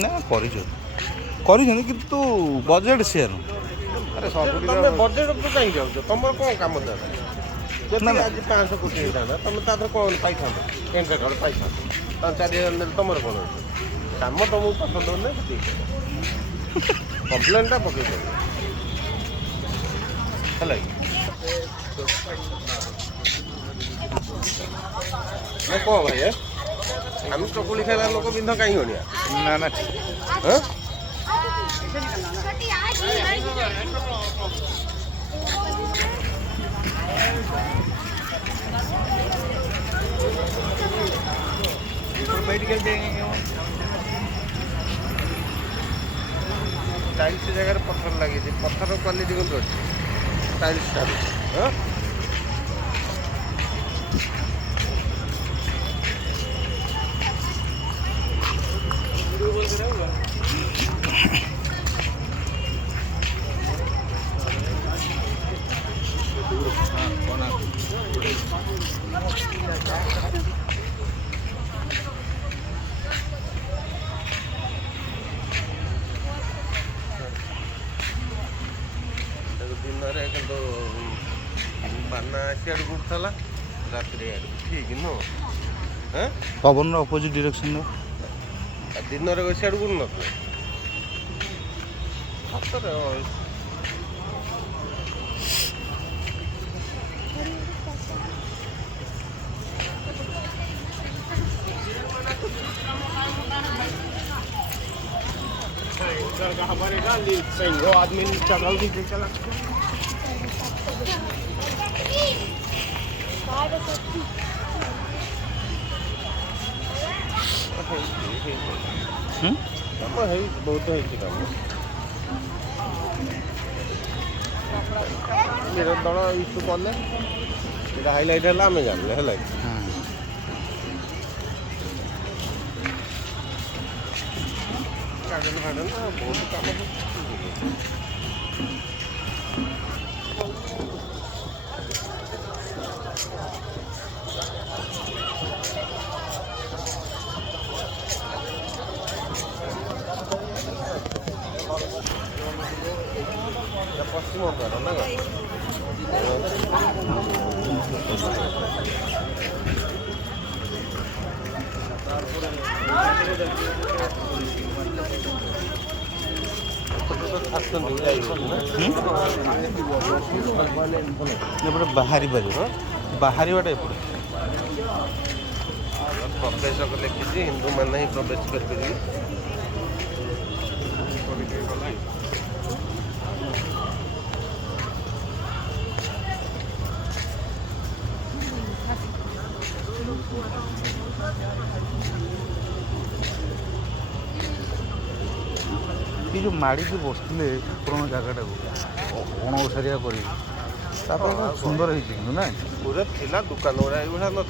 ନା କରିଛନ୍ତି କିନ୍ତୁ ବଜେଟ୍ ସେୟାର। ଆରେ ତମେ ବଜେଟ୍ ଉପରେ କାହିଁକି ଯାଉଛ? ତମର କ'ଣ କାମ ଦେବ? ଯଦି ଆଜି 500 କୋଟି ହେଇଥାନ୍ତା ତମେ ତା ଦେହରେ କ'ଣ ପାଇଥାନ୍ତ? କେମିତି କ'ଣ ପାଇଥାନ୍ତ? 4,000 ନେଲେ ତମର କ'ଣ ଅଛି? କାମ ତମକୁ ପସନ୍ଦ ହେଲେ ସେତିକି କମ୍ପ୍ଲେନ୍ଟା ପକେଇଦେବ ହେଲା କି? କ'ଣ ଭାଇ ଆମେ ଚକୁଳି ଖାଇଲା ଲୋକ ବିନ୍ଧ କାହିଁ ଗଣିଆ? ନା ନା टाइल्स जगह पत्थर लगे पत्थर क्वालिटी केमती अच्छे टाइल्स ठार दिन बाना सियाड़ गुड़ता रात ठीक नुह पवन अपोजिट डायरेक्शन दिन सियाड़ गुड़ न हमारे सही हो आदमी चला चला बहुत मेरे दल इश्यू कले हाइलाइट है आम जानले है गार्डन फार्डन बहुत काम पश्चिम द्वार ना बाहरी बाहरी बाटे प्रवेश लिखी हिंदू मैंने ही प्रवेश कर ये जो माड़ी की बसते ठाकुर जगटा को अणओसारिया कर सुंदर ना पूरा थिला दुकान गुड़ा ये ना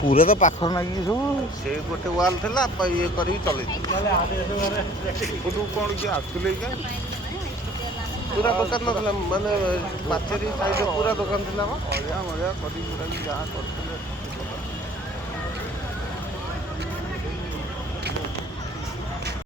पूरा तो पाखर ना कि सब से गोटे वाल थिला ये कर चल कौन कि आसुले पूरा दुकान ना माने पाचेरी साइड पूरा दुकान थिला अड़िया मड़िया कर